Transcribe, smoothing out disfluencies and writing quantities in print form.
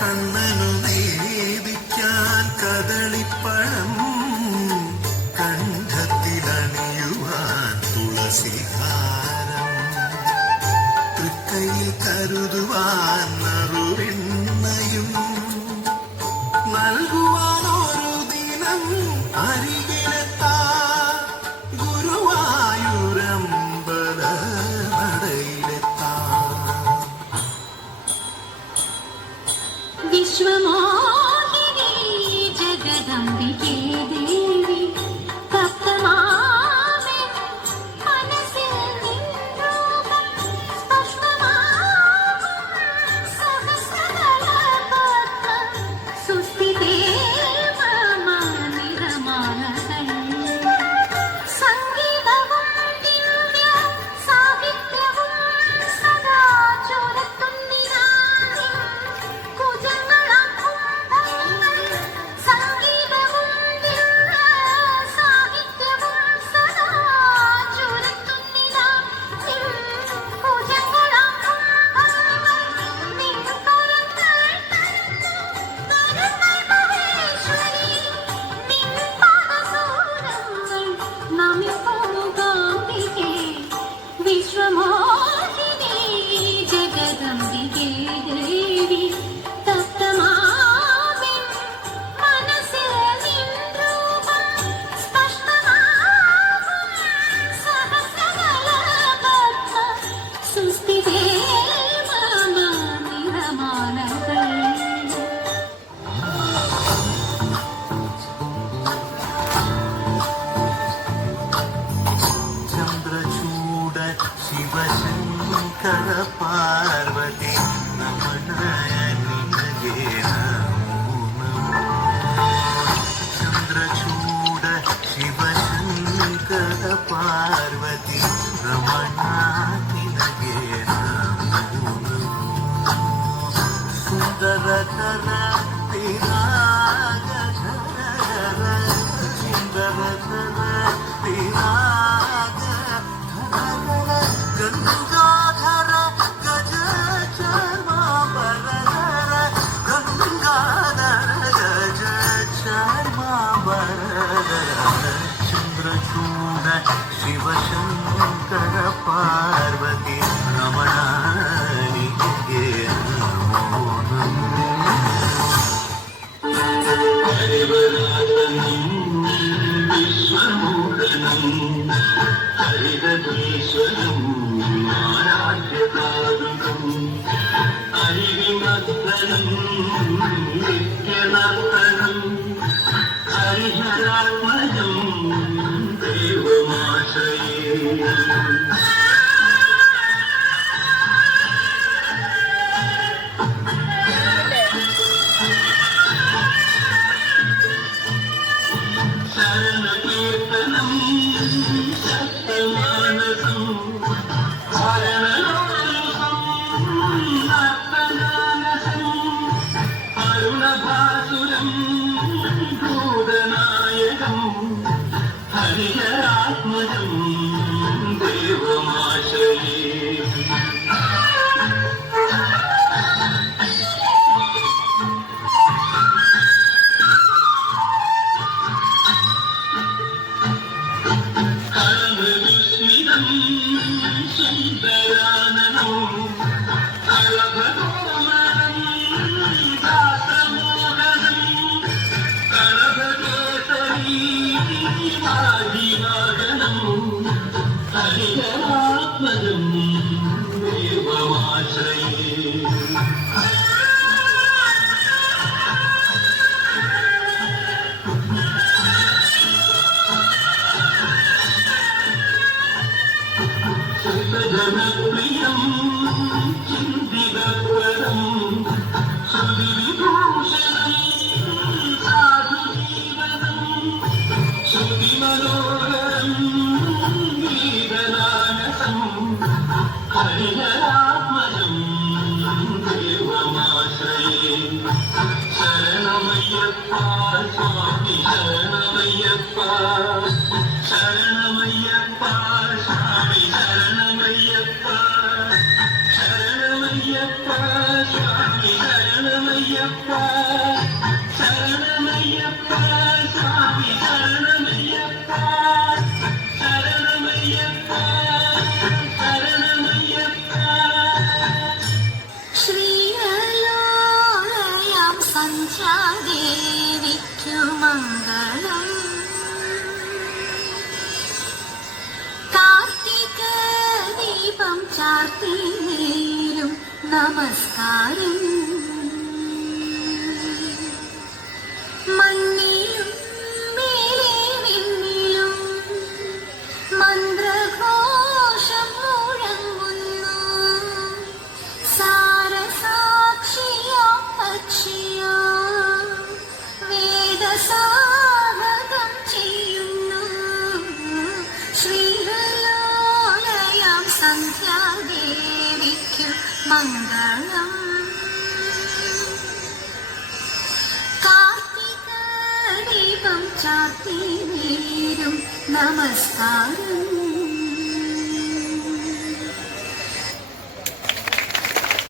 കണ്ണനു നേദിക്കാൻ കദളിപ്പഴം അരികിലെത്താ ഗുരുവായൂരമ്പല നടയിലെത്താ വിശ്വമോഹിനി ജഗദംബികേ ദേവി തപ്തമാമേ മനസ്സിൽ നിന്നൂപം സ്പഷ്ടമാകും സഹസ്രദളപത്മം സുസ്ഥിതേ മമ നിറമാലകൾ സംഗീതവും ദിവ്യ സാഹിത്യവും സദാ ചുരത്തുന്നിരാനിൻ കുജങ്ങളാം കുംഭങ്ങൾ സംഗീതവും ദിവ്യ സാഹിത്യവും സദാ ചുരത്തുന്നിരാനിൻ കുജങ്ങളാം കുംഭങ്ങൾ നിൻ കരങ്ങൾ തരുന്നു മഹേശ്വരി നിൻ പാദസൂരങ്ങൾ നമിപ്പുകാംബികേ വിശ്വമോഹിനി ജഗദംബികേ ദേവി തപ്തമാവിൻ മനസ്സിൽ നിൻ രൂപം സ്പഷ്ടമാകും സഹസ്രദളപത്മം സുസ്ഥിതേ മമ നിറമാലകൾ ചന്ദ്രചൂഡ ശിവശങ്കര പാർവതി നമന നിനഗേ നമോ ചന്ദ്രചൂഡ ശിവശങ്കര പാർവതി രമണ നിനഗേ നമോ സുന്ദരതര വിരാഗ സുന്ദരതര വിരാഗ ഗംഗാധര ഗജ ചർമാംബരധര ഗംഗാധര ഗജ ചർമാംബരധര ചന്ദ്രചൂഡ ശിവശങ്കര പാർവതി രമണാനികേ നമോ നമോ ഹരിതീശ്വരം ആരാധ്യകാരുകം ഹരിവിമർദ്ദനം നിത്യനർത്തനം ഹരിഹരാത്മജം ദേവമാശ്രയേ ശരണകീർത്തനം ശക്തമാനസം ഭരണലോകം നർത്തനാനസം അരുണഭാസുരം ഭൂതനായകം ഹരിഹരാത്മജം ദേവമാശ്രയേ സുന്ദരാനനോ കളഭഗോമനം ദാസമോഹനം കളഭകേസരീ വാജിവാഹനം ഹരിഹരാത്മജം ദേവമാശ്രയേ ജനപ്രിയം ചിന്തിതവരം സുവിഭൂഷണം സാധുജീവനം ശ്രുതിമനോഹരം ഗീതനാനസം ഹരിഹരാത്മജം ദേവമാശ്രയേ ശരണമയ്യപ്പ സ്വാമി ശരണമയ്യപ്പ ശരണമയ്യപ്പ സ്വാമി ശരണമയ്യപ്പ ശരണമയ്യപ്പ സ്വാമി ശരണമയ്യപ്പ ശരണമയ്യപ്പ സ്വാമി ശരണമയ്യപ്പ ശരണമയ്യപ്പ ശരണമയ്യപ്പ ശ്രീയലോലയം സന്ധ്യാദേവിക്കു മംഗളം മംഗളം കാർത്തിക ദീപം ചാർത്തി നേരും നമസ്കാരം